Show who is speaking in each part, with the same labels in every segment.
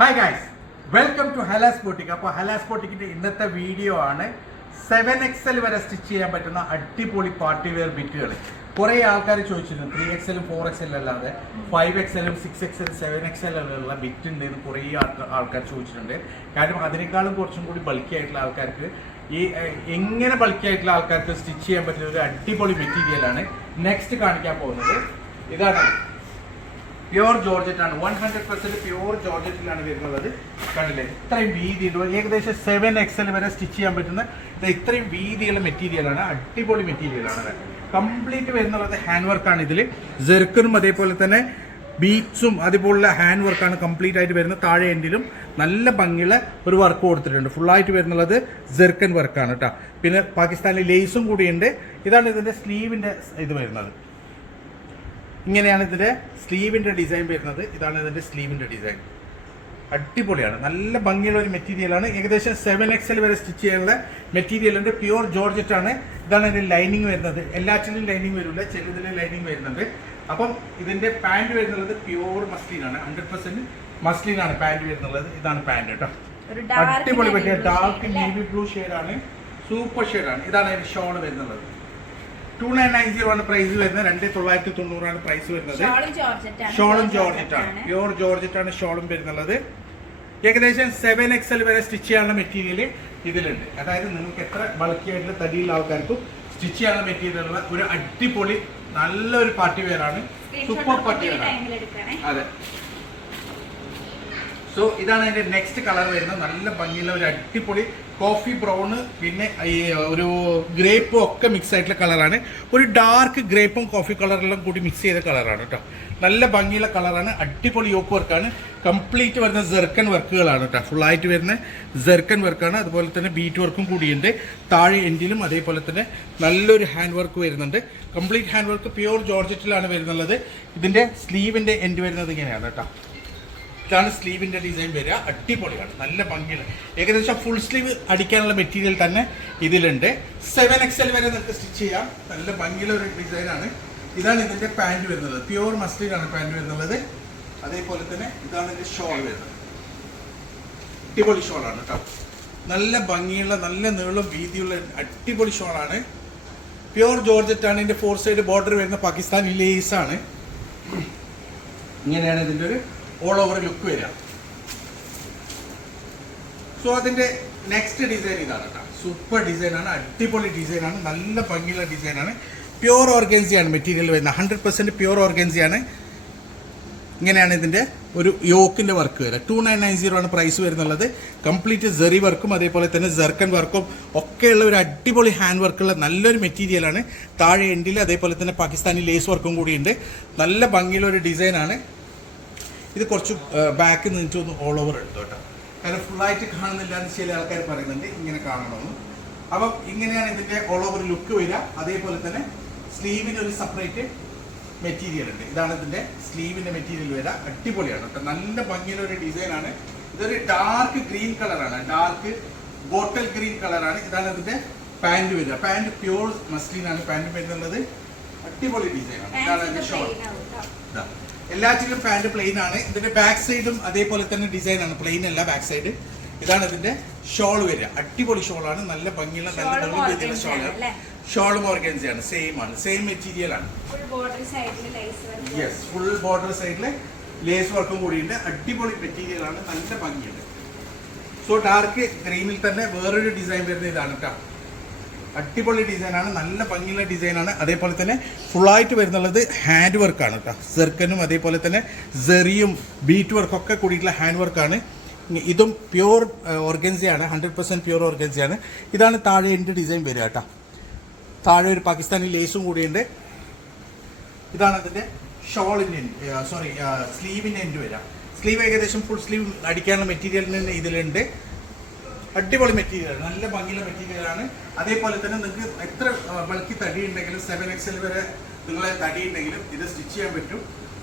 Speaker 1: Hi guys welcome to Halas boutique അപ്പോൾ ഹലാസ് ബോട്ടിക്കിന്റെ ഇന്നത്തെ video ആണ് സെവൻ എക്സൽ വരെ സ്റ്റിച്ച് ചെയ്യാൻ പറ്റുന്ന അടിപൊളി പാർട്ടി വെയർ ബിറ്റുകൾ കുറേ ആൾക്കാർ ചോദിച്ചിരുന്നു ത്രീ എക്സലും ഫോർ എക്സലും അല്ലാതെ ഫൈവ് എക്സലും സിക്സ് എക്സലും സെവൻ എക്സലുള്ള ബിറ്റ് ഉണ്ട് എന്ന് കുറേ ആൾക്കാർ ചോദിച്ചിട്ടുണ്ട്. കാരണം അതിനേക്കാളും കുറച്ചും കൂടി ബൾക്കി ആയിട്ടുള്ള ആൾക്കാർക്ക് ഈ എങ്ങനെ ബൾക്കി ആയിട്ടുള്ള ആൾക്കാർക്ക് സ്റ്റിച്ച് ചെയ്യാൻ പറ്റുന്ന ഒരു അടിപൊളി മെറ്റീരിയലാണ് നെക്സ്റ്റ് കാണിക്കാൻ പോകുന്നത്. ഇതാണ്. പ്യുവർ ആണ്. വൺ ഹൺഡ്രഡ് പെർസെന്റ് പ്യുവർ ജോർജറ്റിലാണ് വരുന്നത്. കണ്ടില്ലേ? ഇത്രയും വീതി ഉണ്ട് ഏകദേശം സെവൻ എക്സൽ വരെ സ്റ്റിച്ച് ചെയ്യാൻ പറ്റുന്ന ഇത് ഇത്രയും വീതിയുള്ള മെറ്റീരിയലാണ്. അടിപൊളി മെറ്റീരിയലാണ് കംപ്ലീറ്റ് വരുന്നത് ഹാൻഡ് വർക്കാണ് ഇതിൽ ജെർക്കനും അതേപോലെ തന്നെ ബീറ്റ്സും അതുപോലുള്ള ഹാൻഡ് വർക്കാണ് കംപ്ലീറ്റ് ആയിട്ട് വരുന്നത്. താഴെ എൻഡിലും നല്ല ഭംഗിയുള്ള ഒരു വർക്ക് കൊടുത്തിട്ടുണ്ട്. ഫുള്ളായിട്ട് വരുന്നത് ജെർക്കൻ വർക്കാണ് കേട്ടോ പിന്നെ പാകിസ്ഥാനിലെ ലേസും കൂടിയുണ്ട്. ഇതാണ് ഇതിന്റെ സ്ലീവിന്റെ ഇത് വരുന്നത്. ഇങ്ങനെയാണ് ഇതിന്റെ സ്ലീവിന്റെ ഡിസൈൻ വരുന്നത്. ഇതാണ് ഇതിന്റെ സ്ലീവിന്റെ ഡിസൈൻ. അടിപൊളിയാണ്. നല്ല ഭംഗിയുള്ള ഒരു മെറ്റീരിയലാണ് ഏകദേശം സെവൻ എക്സൽ വരെ സ്റ്റിച്ച് ചെയ്യാനുള്ള മെറ്റീരിയൽ ഉണ്ട്. പ്യുവർ ജോർജറ്റ് ആണ്. ഇതാണ് ഇതിന്റെ ലൈനിങ് വരുന്നത്. എല്ലാറ്റിലും ലൈനിങ് വരില്ല. ചിലതിലും ലൈനിങ് വരുന്നുണ്ട്. അപ്പം ഇതിന്റെ പാന്റ് വരുന്നത് പ്യുവർ മസ്ലിനാണ് ആണ്. ഹൺഡ്രഡ് പെർസെന്റ് മസ്ലിനാണ് പാന്റ് വരുന്നത് ഇതാണ് പാന്റ് കേട്ടോ. അടിപൊളി പറ്റിയ ഡാർക്ക്? നേവി ബ്ലൂ ഷെയ്ഡാണ് സൂപ്പർ ഷെയ്ഡാണ് ഇതാണ് ഷോൾ വരുന്നത്. ടു നയൻ നയൻ സീറോ ആണ് പ്രൈസ് വരുന്നത്. രണ്ട് തൊള്ളായിരത്തി തൊണ്ണൂറാണ് പ്രൈസ് വരുന്നത്.
Speaker 2: ഷോളും ജോർജറ്റ് ആണ്.
Speaker 1: ഷോളും ജോർജറ്റ് ആണ്. ഷോളും വരുന്നുള്ളത്. ഏകദേശം സെവൻ എക്സൽ വരെ സ്റ്റിച്ച് ചെയ്യാനുള്ള മെറ്റീരിയൽ ഇതിലുണ്ട്. അതായത് നിങ്ങൾക്ക് എത്ര ബൾക്കി ആയിട്ടുള്ള തടിയുള്ള ആൾക്കാർക്കും സ്റ്റിച്ച് ചെയ്യാനുള്ള മെറ്റീരിയൽ ഉള്ള ഒരു അടിപൊളി നല്ലൊരു പാർട്ടി
Speaker 2: വെയറാണ്
Speaker 1: സൂപ്പർ പാർട്ടി ആണ്. അതെ. സോ ഇതാണ് അതിന്റെ നെക്സ്റ്റ് കളർ വരുന്നത്. നല്ല ഭംഗിയുള്ള ഒരു അടിപൊളി കോഫി ബ്രൗണ് പിന്നെ ഒരു ഗ്രേപ്പും ഒക്കെ മിക്സ് ആയിട്ടുള്ള കളറാണ് ഒരു ഡാർക്ക് ഗ്രേപ്പും കോഫി കളറെല്ലാം കൂടി മിക്സ് ചെയ്ത കളറാണ് കേട്ടോ നല്ല ഭംഗിയുള്ള കളറാണ് അടിപൊളി യോക്ക് വർക്കാണ് കംപ്ലീറ്റ് വരുന്ന ജെർക്കൻ വർക്കുകളാണ് കേട്ടോ ഫുള്ളായിട്ട് വരുന്ന ജെർക്കൻ വർക്കാണ് അതുപോലെ തന്നെ ബീറ്റ് വർക്കും കൂടിയുണ്ട്. താഴെ എൻഡിലും അതേപോലെ തന്നെ നല്ലൊരു ഹാൻഡ് വർക്ക് വരുന്നുണ്ട്. കംപ്ലീറ്റ് ഹാൻഡ് വർക്ക് പ്യുവർ ജോർജറ്റിലാണ് വരുന്നുള്ളത്. ഇതിന്റെ സ്ലീവിന്റെ എൻഡ് വരുന്നത് ഇങ്ങനെയാണ് കേട്ടോ ഇതാണ് സ്ലീവിന്റെ ഡിസൈൻ വരിക. അടിപൊളിയാണ്. നല്ല ഭംഗിയാണ് ഏകദേശം ഫുൾ സ്ലീവ് അടിക്കാനുള്ള മെറ്റീരിയൽ തന്നെ ഇതിലുണ്ട്. സെവൻ എക്സൽ വരെ നിങ്ങൾക്ക് സ്റ്റിച്ച് ചെയ്യാം. നല്ല ഭംഗിയുള്ള ഒരു ഡിസൈനാണ് ഇതാണ് ഇതിന്റെ പാന്റ് വരുന്നത്. പ്യുവർ മസ്ലിനാണ് പാന്റ് വരുന്നത്. അതേപോലെ തന്നെ ഇതാണ് ഇതിന്റെ ഷോൾ വരുന്നത്. അടിപൊളി ഷോളാണ് കേട്ടോ നല്ല ഭംഗിയുള്ള നല്ല നീളം വീതിയുള്ള അടിപൊളി ഷോളാണ് പ്യുവർ ജോർജറ്റ് ആണ്. ഇതിന്റെ ഫോർ സൈഡ് ബോർഡർ വരുന്ന പാകിസ്ഥാനി ലേസ് ആണ്. ഇങ്ങനെയാണ് ഇതിന്റെ ഒരു ഓൾ ഓവർ ലുക്ക് വരിക. സോ അതിന്റെ നെക്സ്റ്റ് ഡിസൈൻ ഇതാണ് കേട്ടോ. സൂപ്പർ ഡിസൈൻ ആണ് അടിപൊളി ഡിസൈൻ ആണ് നല്ല ഭംഗിയുള്ള ഡിസൈൻ ആണ്. പ്യുവർ ഓർഗൻസിയാണ് മെറ്റീരിയൽ വരുന്നത്. ഹൺഡ്രഡ് പെർസെന്റ് പ്യുവർ ഓർഗൻസിയാണ് ഇങ്ങനെയാണ് ഇതിന്റെ ഒരു യോക്കിന്റെ വർക്ക് വരിക. ടു നയൻ നയൻ സീറോ ആണ് പ്രൈസ് വരുന്നുള്ളത്. കംപ്ലീറ്റ് ജെറി വർക്കും അതേപോലെ തന്നെ ജെർക്കൻ വർക്കും ഒക്കെയുള്ള ഒരു അടിപൊളി ഹാൻഡ് വർക്കുള്ള നല്ലൊരു മെറ്റീരിയലാണ് താഴെ എൻഡിൽ അതേപോലെ തന്നെ പാകിസ്ഥാനി ലേസ് വർക്കും കൂടിയുണ്ട് നല്ല ഭംഗിയുള്ള ഒരു ഡിസൈനാണ് ഇത് കുറച്ച് ബാക്ക് നിന്നിട്ട് ഒന്ന് ഓൾ ഓവർ എടുത്തു കേട്ടോ. കാരണം ഫുള്ളായിട്ട് കാണുന്നില്ല എന്ന് ചില ആൾക്കാർ പറയുന്നുണ്ട് ഇങ്ങനെ കാണണമെന്ന്. അപ്പം ഇങ്ങനെയാണ് ഇതിന്റെ ഓൾ ഓവർ ലുക്ക് വരിക. അതേപോലെ തന്നെ സ്ലീവിന് ഒരു സെപ്പറേറ്റ് മെറ്റീരിയൽ ഉണ്ട്. ഇതാണ് ഇതിന്റെ സ്ലീവിന്റെ മെറ്റീരിയൽ വരിക. അടിപൊളിയാണ് കേട്ടോ. നല്ല ഭംഗിയുള്ള ഒരു ഡിസൈനാണ് ഇതൊരു ഡാർക്ക് ഗ്രീൻ കളറാണ് ഡാർക്ക് ബോട്ടൽ ഗ്രീൻ കളറാണ് ഇതാണ് ഇതിന്റെ പാന്റ് വരിക. പാന്റ് പ്യൂർ മസ്ലിനാണ് പാന്റ് പാന്റ് വരുന്നുള്ളത് അടിപൊളി ഡിസൈനാണ് ആണ്. ഇതാണ് ഷോർട്ട്
Speaker 2: ഒക്കെ
Speaker 1: ഷോൾ
Speaker 2: plain ആവും ട്ടോ.
Speaker 1: ഇതാ. എല്ലാറ്റിലും പാന്റ് പ്ലെയിൻ ആണ്. ഇതിന്റെ ബാക്ക് സൈഡും അതേപോലെ തന്നെ ഡിസൈൻ ആണ്. പ്ലെയിൻ അല്ല ബാക്ക് സൈഡ് ഇതാണ് ഇതിന്റെ ഷോൾ വരിക അടിപൊളി ഷോളാണ് നല്ല ഭംഗിയുള്ള നല്ല
Speaker 2: Shawl
Speaker 1: നീളം വീതിയുള്ള ഷോൾ ഓർഗൻസിയാണ് സെയിം ആണ്. സെയിം മെറ്റീരിയൽ ആണ്. യെസ് ഫുൾ ബോർഡർ സൈഡിൽ ലേസ് വർക്കും കൂടിയുണ്ട്. അടിപൊളി മെറ്റീരിയൽ ആണ്. നല്ല ഭംഗിയുണ്ട്. സോ ഡാർക്ക് ഗ്രീനിൽ തന്നെ വേറൊരു ഡിസൈൻ വരുന്ന ഇതാണ് കേട്ടോ അടിപൊളി ഡിസൈനാണ് നല്ല ഭംഗിയുള്ള ഡിസൈനാണ്. അതേപോലെ തന്നെ ഫുള്ളായിട്ട് വരുന്നുള്ളത് ഹാൻഡ് വർക്കാണ് കേട്ടോ സെർക്കനും അതേപോലെ തന്നെ സെറിയും ബീറ്റ് ഒക്കെ കൂടിയിട്ടുള്ള ഹാൻഡ് വർക്കാണ് ഇതും പ്യുവർ ഓർഗൻസിയാണ് ഹൺഡ്രഡ് പെർസെന്റ് പ്യുവർ ഓർഗൻസിയാണ് ഇതാണ് താഴെ എന്റെ ഡിസൈൻ വരിക കേട്ടോ താഴെ ഒരു പാകിസ്ഥാനി ലേസും കൂടിയുണ്ട്. ഇതാണ് അതിന്റെ ഷോളിന്റെ സോറി സ്ലീവിന്റെ എൻഡ് വരിക. സ്ലീവ് ഏകദേശം ഫുൾ സ്ലീവ് അടിക്കാനുള്ള മെറ്റീരിയലിന് ഇതിലുണ്ട്. അടിപൊളി മെറ്റീരിയൽ നല്ല ഭംഗിയുള്ള മെറ്റീരിയലാണ് അതേപോലെ തന്നെ നിങ്ങൾക്ക് എത്ര ബൾക്കി തടി ഉണ്ടെങ്കിലും സെവൻ എക്സൽ വരെ നിങ്ങളെ തടി ഉണ്ടെങ്കിലും ഇത് സ്റ്റിച്ച് ചെയ്യാൻ പറ്റും.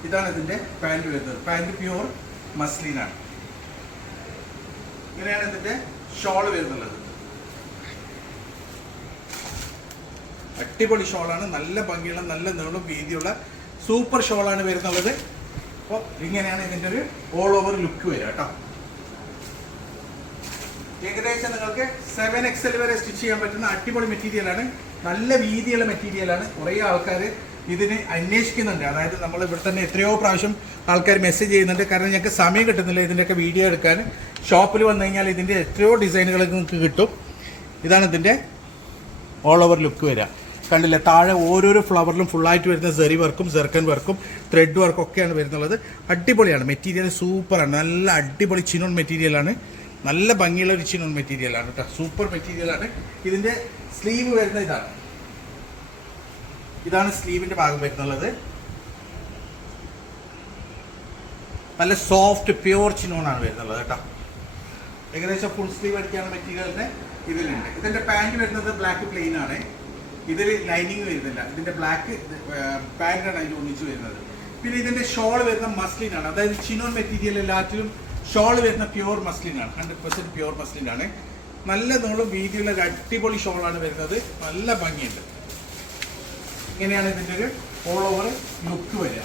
Speaker 1: ഇതാണ് ഇതിന്റെ പാന്റ് വരുന്നത് പാന്റ് പ്യുവർ മസ്ലിനാണ് ഇങ്ങനെയാണ് ഇതിന്റെ ഷോൾ വരുന്നുള്ളത്. അടിപൊളി ഷോളാണ് നല്ല ഭംഗിയുള്ള നല്ല നീളം വീതിയുള്ള സൂപ്പർ ഷോളാണ് വരുന്നുള്ളത്. അപ്പോൾ ഇങ്ങനെയാണ് ഇതിന്റെ ഒരു ഓൾ ഓവർ ലുക്ക് വരിക കേട്ടോ. ഏകദേശം നിങ്ങൾക്ക് സെവൻ എക്സൽ വരെ സ്റ്റിച്ച് ചെയ്യാൻ പറ്റുന്ന അടിപൊളി മെറ്റീരിയലാണ് നല്ല വീതിയുള്ള മെറ്റീരിയലാണ് കുറേ ആൾക്കാർ ഇതിന് അന്വേഷിക്കുന്നുണ്ട്. അതായത് നമ്മൾ ഇവിടെ തന്നെ എത്രയോ പ്രാവശ്യം ആൾക്കാർ മെസ്സേജ് ചെയ്യുന്നുണ്ട്. കാരണം ഞങ്ങൾക്ക് സമയം കിട്ടുന്നില്ല ഇതിന്റെയൊക്കെ വീഡിയോ എടുക്കാൻ. ഷോപ്പിൽ വന്നു കഴിഞ്ഞാൽ ഇതിന്റെ എത്രയോ ഡിസൈനുകൾ നിങ്ങൾക്ക് കിട്ടും. ഇതാണ് ഇതിന്റെ ഓൾ ഓവർ ലുക്ക് വരിക. കണ്ടില്ലേ? താഴെ ഓരോരോ ഫ്ലവറിലും ഫുള്ളായിട്ട് വരുന്ന സെറി വർക്കും സെർക്കൻ വർക്കും ത്രെഡ് വർക്കും ഒക്കെയാണ് വരുന്നുള്ളത്. അടിപൊളിയാണ്. മെറ്റീരിയൽ സൂപ്പറാണ് നല്ല അടിപൊളി ചിനോൺ മെറ്റീരിയലാണ് നല്ല ഭംഗിയുള്ള ഒരു ചിനോൺ മെറ്റീരിയലാണ് കേട്ടോ സൂപ്പർ മെറ്റീരിയലാണ് ഇതിന്റെ സ്ലീവ് വരുന്ന ഇതാണ്. ഇതാണ് സ്ലീവിന്റെ ഭാഗം വരുന്നുള്ളത്. നല്ല സോഫ്റ്റ് പ്യുവർ ചിനോണാണ് വരുന്നുള്ളത് കേട്ടോ ഏകദേശം ഫുൾ സ്ലീവ് അടിക്കാനുള്ള മെറ്റീരിയലിന് ഇതിലുണ്ട്. ഇതിന്റെ പാന്റ് വരുന്നത് ബ്ലാക്ക് പ്ലെയിൻ ആണ്. ഇതിൽ ലൈനിങ് വരുന്നില്ല. ഇതിന്റെ ബ്ലാക്ക് പാന്റാണ് അതിൽ ഒന്നിച്ച് വരുന്നത്. പിന്നെ ഇതിന്റെ ഷോൾ വരുന്ന മസ്ലിൻ ആണ്. അതായത് ചിനോൺ മെറ്റീരിയൽ എല്ലാറ്റിലും ഷോൾ വരുന്ന പ്യുവർ മസ്ലിനാണ്. ഹൺഡ്രഡ് പെർസെന്റ് പ്യുവർ മസ്ലിനാണ്. നല്ല നോളും വീതിയുള്ള ഒരു അടിപൊളി ഷോളാണ് വരുന്നത്. നല്ല ഭംഗിയുണ്ട്. ഇങ്ങനെയാണ് ഇതിന്റെ ഒരു ഓൾ ഓവർ ലുക്ക് വരിക.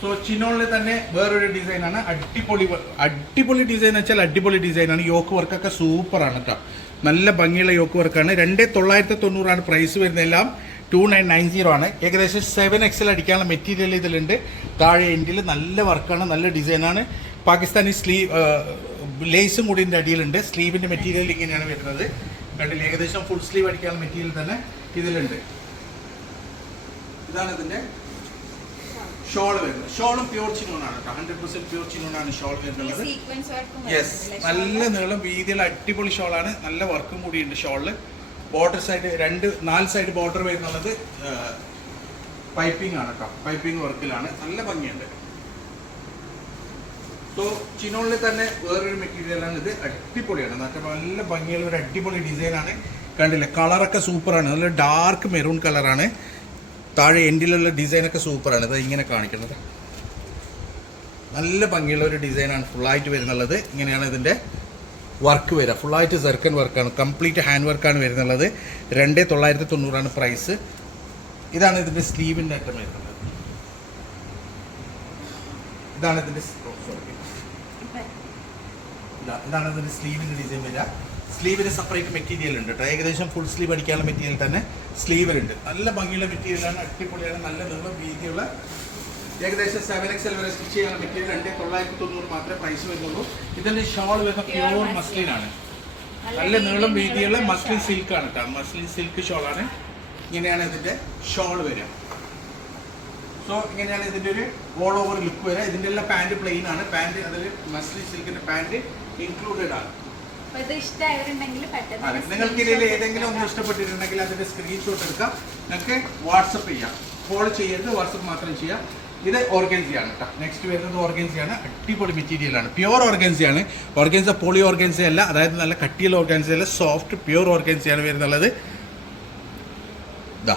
Speaker 1: സോ ചിനോളിൽ തന്നെ വേറൊരു ഡിസൈനാണ് അടിപൊളി അടിപൊളി ഡിസൈൻ വെച്ചാൽ അടിപൊളി ഡിസൈനാണ് യോക്ക് വർക്കൊക്കെ സൂപ്പറാണ് കേട്ടോ നല്ല ഭംഗിയുള്ള യോക്ക് വർക്കാണ് രണ്ടേ തൊള്ളായിരത്തി തൊണ്ണൂറാണ് പ്രൈസ് വരുന്നത് എല്ലാം ടു നയൻ നയൻ സീറോ ആണ്. ഏകദേശം സെവൻ എക്സൽ അടിക്കാനുള്ള മെറ്റീരിയൽ ഇതിലുണ്ട്. താഴെ എൻഡിൽ നല്ല വർക്കാണ് നല്ല ഡിസൈനാണ് പാകിസ്ഥാനി സ്ലീവ് ലേസും കൂടി ഇതിന്റെ അടിയിലുണ്ട്. സ്ലീവിന്റെ മെറ്റീരിയൽ ഇങ്ങനെയാണ് വരുന്നത്. കണ്ടില്ല? ഏകദേശം ഫുൾ സ്ലീവ് അടിക്കാനുള്ള മെറ്റീരിയൽ തന്നെ ഇതിലുണ്ട്. ഇതാണ് ഇതിന്റെ ഷോൾ വരുന്നത്. ഷോളും പ്യൂർ ചിനോണാണ് കേട്ടോ. ഹൺഡ്രഡ് പെർസെന്റ് പ്യൂർ ചിനോണാണ് ഷോൾ വരുന്നത്. യെസ് നല്ല നീളം വീതിയുള്ള അടിപൊളി ഷോളാണ് നല്ല വർക്കും കൂടിയുണ്ട് ഷോളിൽ ബോർഡർ സൈഡ് രണ്ട് നാല് സൈഡ് ബോർഡർ വരുന്നുള്ളത് പൈപ്പിംഗ് ആണ് കേട്ടോ പൈപ്പിംഗ് വർക്കിലാണ് നല്ല ഭംഗിയുണ്ട്. സോ ചിനോളിൽ തന്നെ വേറൊരു മെറ്റീരിയലാണ് ഇത് അടിപൊളിയാണ്. മറ്റേ നല്ല ഭംഗിയുള്ള ഒരു അടിപൊളി ഡിസൈനാണ് കണ്ടില്ലേ? കളറൊക്കെ സൂപ്പറാണ് നല്ല ഡാർക്ക് മെറൂൺ കളറാണ് താഴെ എൻഡിലുള്ള ഡിസൈനൊക്കെ സൂപ്പറാണ് ഇത് ഇങ്ങനെ കാണിക്കുന്നത്. നല്ല ഭംഗിയുള്ള ഒരു ഡിസൈനാണ് ഫുള്ളായിട്ട് വരുന്നുള്ളത്. ഇങ്ങനെയാണ് ഇതിന്റെ വർക്ക് വരിക. ഫുള്ളായിട്ട് സെർക്കൻ വർക്കാണ് കംപ്ലീറ്റ് ഹാൻഡ് വർക്കാണ് വരുന്നുള്ളത്. രണ്ട് തൊള്ളായിരത്തി തൊണ്ണൂറാണ് പ്രൈസ് ഇതാണ് ഇതിന്റെ സ്ലീവിന്റെ അറ്റം വരുന്നത്. ഇതാണ് ഇതിന്റെ ഇതാ- ഇതാണ് ഇതിന്റെ സ്ലീവിന്റെ ഡിസൈൻ വരിക. സ്ലീവിന് സെപ്പറേറ്റ് മെറ്റീരിയൽ ഉണ്ട് കേട്ടോ ഏകദേശം ഫുൾ സ്ലീവ് അടിക്കാനുള്ള മെറ്റീരിയൽ തന്നെ സ്ലീവിലുണ്ട് നല്ല ഭംഗിയുള്ള മെറ്റീരിയലാണ് അടിപൊളിയാണ് നല്ല നീളം വീതിയുള്ള ഏകദേശം സെവൻ എക്സ് എൽ വരെ സ്റ്റിച്ച് ചെയ്യാൻ മെറ്റീരിയൽ രണ്ട് തൊള്ളായിരത്തി തൊണ്ണൂറ് മാത്രമേ പ്രൈസ് വരുന്നുള്ളൂ. ഇതിന്റെ ഷോൾ വരുന്ന
Speaker 2: Pure
Speaker 1: പ്യൂർ മസ്ലിൻ ആണ്. നല്ല നീളം വീതിയുള്ള മസ്ലിൻ സിൽക്ക് ആണ് കേട്ടോ മസ്ലിൻ സിൽക്ക് ഷോൾ ആണ്. ഇങ്ങനെയാണ് ഇതിന്റെ ഷോൾ വരിക. സോ ഇങ്ങനെയാണ് ഇതിന്റെ ഒരു ഓൾ ഓവർ ലുക്ക് വരിക. ഇതിന്റെ എല്ലാം പാന്റ് പ്ലെയിൻ ആണ്. പാന്റ് അതിൽ മസ്ലിൻ സിൽക്കിന്റെ പാന്റ് ഇൻക്ലൂഡഡ് ആണ്. നിങ്ങൾക്ക് ഇതിൽ ഏതെങ്കിലും ഒന്ന് ഇഷ്ടപ്പെട്ടിട്ടുണ്ടെങ്കിൽ അതിന്റെ സ്ക്രീൻഷോട്ട് എടുക്കാം. നിങ്ങൾക്ക് വാട്സപ്പ് ചെയ്യാം. കോൾ ചെയ്യരുത്. വാട്സപ്പ് മാത്രം ചെയ്യാം. ഇത് ഓർഗൻസിയാണ് കേട്ടോ നെക്സ്റ്റ് വരുന്നത് ഓർഗൻസിയാണ്. അടിപൊളി മെറ്റീരിയൽ ആണ്. പ്യുവർ ഓർഗൻസിയാണ്. ഓർഗൻസ പോളി ഓർഗൻസ അല്ല അതായത് നല്ല കട്ടിയുള്ള ഓർഗൻസ അല്ല സോഫ്റ്റ് പ്യുവർ ഓർഗൻസിയാണ് വരുന്നുള്ളത്. ഇതാ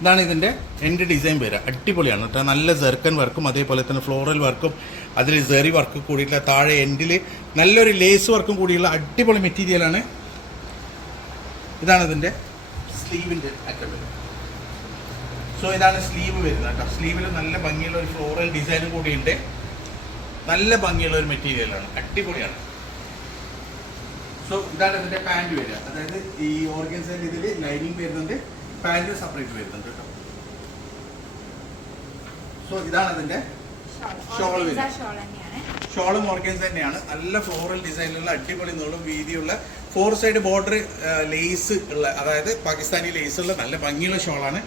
Speaker 1: ഇതാണ് ഇതിന്റെ എന്റെ ഡിസൈൻ വരിക. അടിപൊളിയാണ് കേട്ടോ നല്ല ജെർക്കൻ വർക്കും അതേപോലെ തന്നെ ഫ്ലോറൽ വർക്കും അതിൽ ജെറി വർക്ക് കൂടിയിട്ടുള്ള താഴെ എൻഡിൽ നല്ലൊരു ലേസ് വർക്കും കൂടിയുള്ള അടിപൊളി മെറ്റീരിയലാണ് ഇതാണ് ഇതിന്റെ സ്ലീവിന്റെ അറ്റം സോ ഇതാണ് സ്ലീവ് വരുന്നത് കേട്ടോ. സ്ലീവിൽ നല്ല ഭംഗിയുള്ള ഒരു ഫ്ലോറൽ ഡിസൈനും കൂടിയുണ്ട്. നല്ല ഭംഗിയുള്ള ഒരു മെറ്റീരിയലാണ് അടിപൊളിയാണ്. സോ ഇതാണ് ഇതിന്റെ പാന്റ് വരിക. അതായത് ഈ ഓർഗൻസയിൽ ഇതിൽ ലൈനിങ് വരുന്നുണ്ട്. പാന്റ് സെപ്പറേറ്റ് വരുന്നുണ്ട് കേട്ടോ. സോ ഇതാണ് അതിന്റെ.
Speaker 2: ഷോൾ. തന്നെയാണ്.
Speaker 1: ഷോളും ഓർഗൻസ് തന്നെയാണ്. നല്ല ഫ്ലോറൽ ഡിസൈനിലുള്ള അടിപൊളി നീളം വീതിയുള്ള ഫോർ സൈഡ് ബോർഡർ ലേസ് ഉള്ള അതായത് പാകിസ്ഥാനി ലേസ് ഉള്ള നല്ല ഭംഗിയുള്ള ഷോളാണ്.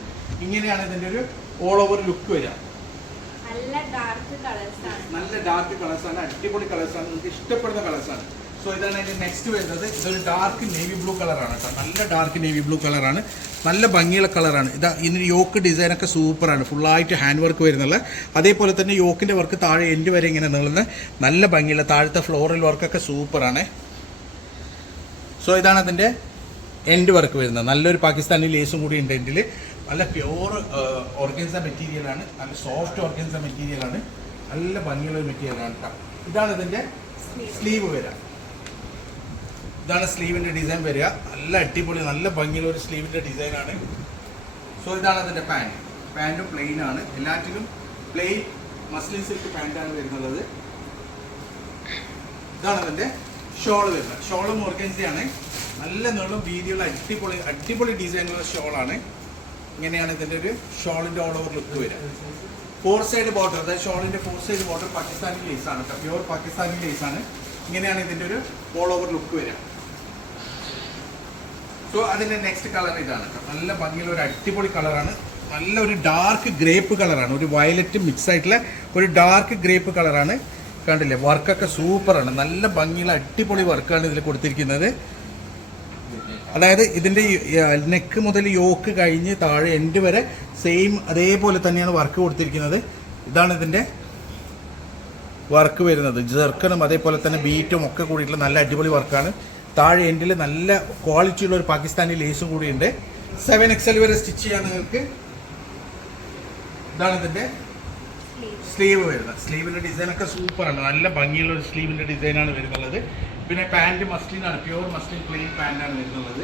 Speaker 1: ഇങ്ങനെയാണ് ഇതിന്റെ ഒരു ഓൾ ഓവർ ലുക്ക് വരിക.
Speaker 2: നല്ല ഡാർക്ക് കളേഴ്സ് ആണ്.
Speaker 1: നല്ല ഡാർക്ക് ആണ് അടിപൊളി നിങ്ങൾക്ക് ഇഷ്ടപ്പെടുന്ന കളേഴ്സാണ് സോ ഇതാണ് അതിന്റെ നെക്സ്റ്റ് വരുന്നത്. ഇതൊരു ഡാർക്ക് നേവി ബ്ലൂ കളറാണ് കേട്ടോ. നല്ല ഡാർക്ക് നേവി ബ്ലൂ കളറാണ് നല്ല ഭംഗിയുള്ള കളറാണ് ഇതാ ഇതിന് യോക്ക് ഡിസൈനൊക്കെ സൂപ്പറാണ് ഫുള്ളായിട്ട് ഹാൻഡ് വർക്ക് വരുന്നുള്ള. അതേപോലെ തന്നെ യോക്കിന്റെ വർക്ക് താഴെ എൻഡ് വരെ ഇങ്ങനെ നീളുന്ന നല്ല ഭംഗിയുള്ള താഴത്തെ ഫ്ലോറൽ വർക്കൊക്കെ സൂപ്പറാണ് സോ ഇതാണ് അതിന്റെ എൻഡ് വർക്ക് വരുന്നത്. നല്ലൊരു പാകിസ്ഥാനി ലേസും കൂടി ഉണ്ട് എൻഡിൽ നല്ല പ്യുവർ ഓർഗൻസ മെറ്റീരിയലാണ് നല്ല സോഫ്റ്റ് ഓർഗൻസ മെറ്റീരിയലാണ് നല്ല ഭംഗിയുള്ള ഒരു മെറ്റീരിയലാണ് കേട്ടോ ഇതാണ് ഇതിന്റെ സ്ലീവ് വരിക ഇതാണ് സ്ലീവിന്റെ ഡിസൈൻ വരിക നല്ല അടിപൊളി നല്ല ഭംഗിയുള്ള ഒരു സ്ലീവിന്റെ ഡിസൈനാണ് സോ ഇതാണ് അതിന്റെ പാന്റ് പാന്റും പ്ലെയിൻ ആണ്. എല്ലാറ്റിലും പ്ലെയിൻ മസ്ലിൻ സിൽക്ക് പാന്റാണ് വരുന്നത് ഇതാണ് അതിന്റെ ഷോൾ വരുന്നത്. ഷോളും ഓർഗൻസിയാണ് നല്ല നീളം വീതിയുള്ള അടിപൊളി അടിപൊളി ഡിസൈനുള്ള ഷോളാണ് ഇങ്ങനെയാണ് ഇതിന്റെ ഒരു ഷോളിന്റെ ഓൾ ഓവർ ലുക്ക് വരിക. ഫോർ സൈഡ് ബോർഡർ അതായത് ഷോളിന്റെ four side border Pakistani lace ആണ് പ്യുവർ പാകിസ്ഥാനി ലേസ് ആണ്. ഇങ്ങനെയാണ് ഇതിന്റെ ഒരു ഓൾ ഓവർ ലുക്ക് വരിക. സോ അതിന്റെ നെക്സ്റ്റ് കളർ ഇതാണ് നല്ല ഭംഗിയുള്ള ഒരു അടിപൊളി കളറാണ് നല്ല ഒരു ഡാർക്ക് ഗ്രേപ്പ് കളറാണ് ഒരു വയലറ്റ് മിക്സ് ആയിട്ടുള്ള ഒരു ഡാർക്ക് ഗ്രേപ്പ് കളറാണ് കണ്ടില്ലേ? വർക്കൊക്കെ സൂപ്പറാണ് നല്ല ഭംഗിയുള്ള അടിപൊളി വർക്കാണ് ഇതിൽ കൊടുത്തിരിക്കുന്നത്. അതായത് ഇതിന്റെ നെക്ക് മുതൽ യോക്ക് കഴിഞ്ഞ് താഴെ എൻഡ് വരെ സെയിം അതേപോലെ തന്നെയാണ് വർക്ക് കൊടുത്തിരിക്കുന്നത്. ഇതാണ് ഇതിന്റെ വർക്ക് വരുന്നത്. ജെർക്കനും അതേപോലെ തന്നെ ബീറ്റും ഒക്കെ കൂടിയിട്ടുള്ള നല്ല അടിപൊളി വർക്കാണ് താഴെ എൻഡിൽ നല്ല ക്വാളിറ്റിയുള്ള ഒരു പാകിസ്ഥാനി ലേസും കൂടിയുണ്ട്. സെവൻ എക്സൽ വരെ സ്റ്റിച്ച് ചെയ്യാൻ നിങ്ങൾക്ക്. ഇതാണ് ഇതിന്റെ സ്ലീവ് വരുന്നത്. സ്ലീവിന്റെ ഡിസൈൻ ഒക്കെ സൂപ്പറാണ് നല്ല ഭംഗിയുള്ള ഒരു സ്ലീവിന്റെ ഡിസൈനാണ് വരുന്നത് പിന്നെ പാന്റ് മസ്റ്റിനാണ് പ്യുവർ മസ്റ്റിൻ മസ്ലിൻ പ്ലെയിൻ പാന്റാണ് വരുന്നത്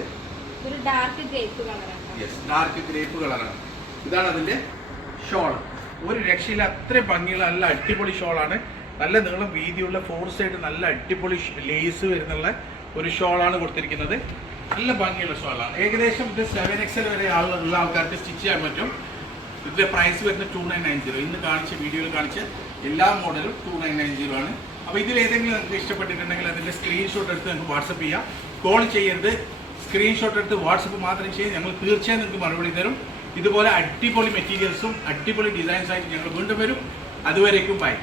Speaker 2: ഒരു ഡാർക്ക് ഗ്രേപ്പ് കളറാണ്
Speaker 1: യെസ് ഡാർക്ക് ഗ്രേപ്പ് കളറാണ് ഇതാണ് അതിന്റെ ഷോൾ ഒരു രക്ഷയിൽ അത്ര ഭംഗിയുള്ള നല്ല അടിപൊളി ഷോളാണ് നല്ല നീളം വീതിയുള്ള ഫോർ സൈഡ് നല്ല അടിപൊളി ലേസ് വരുന്നുള്ള ഒരു ഷോളാണ് കൊടുത്തിരിക്കുന്നത്. നല്ല ഭംഗിയുള്ള ഷോളാണ് ഏകദേശം ഇത് സെവൻ എക്സൽ വരെ ആളുള്ള ആൾക്കാർക്ക് സ്റ്റിച്ച് ചെയ്യാൻ പറ്റും. ഇതിന്റെ പ്രൈസ് വരുന്നത് ടു നയൻ നയൻ സീറോ ഇന്ന് കാണിച്ച വീഡിയോയിൽ കാണിച്ച എല്ലാ മോഡലും ടു നയൻ നയൻ സീറോ ആണ്. അപ്പോൾ ഇതിൽ ഏതെങ്കിലും നിങ്ങൾക്ക് ഇഷ്ടപ്പെട്ടിട്ടുണ്ടെങ്കിൽ അതിന്റെ സ്ക്രീൻഷോട്ട് എടുത്ത് നിങ്ങൾക്ക് വാട്സപ്പ് ചെയ്യാം. കോൾ ചെയ്യരുത്. സ്ക്രീൻഷോട്ട് എടുത്ത് വാട്സപ്പ് മാത്രം ചെയ്ത് ഞങ്ങൾ തീർച്ചയായും നിങ്ങൾക്ക് മറുപടി തരും. ഇതുപോലെ അടിപൊളി മെറ്റീരിയൽസും അടിപൊളി ഡിസൈൻസ് ആയിട്ട് ഞങ്ങൾ വീണ്ടും വരും. അതുവരേക്കും ബൈ